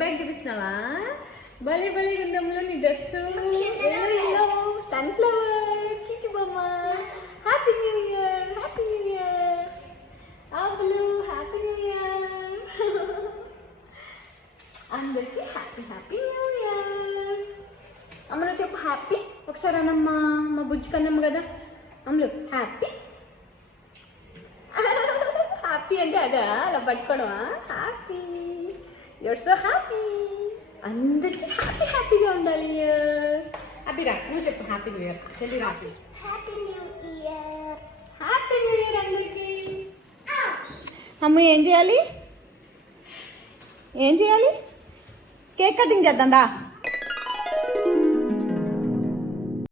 Bag చూపిస్తున్నావా? భలే భలే ఉందమ్ములో నీ డ్రెస్సు. ఎల్లో సన్ఫ్లవర్ చిట్టి బొమ్మ. Happy new year, happy new year. అమ్ములు హ్యాపీ న్యూ ఇయర్. అందరికి హ్యాపీ హ్యాపీ న్యూ ఇయర్. అమ్మలో చెప్పు హ్యాపీ. ఒకసారి అనమ్మా, మా బుజ్జి కన్నమ్మ కదా. అమ్మలు హ్యాపీ. హ్యాపీ అంటే అదా అలా పట్టుకోవడమా? Happy, you're so happy. అందరికీ హ్యాపీ హ్యాపీగా ఉండాలి. హ్యాపీ రా, నువ్వు చెప్పు హ్యాపీ న్యూ ఇయర్. చెల్లి happy happy new year. Happy new year అందరికీ. అమ్మ ఏం చేయాలి? కేక్ కటింగ్ చేద్దాం దా.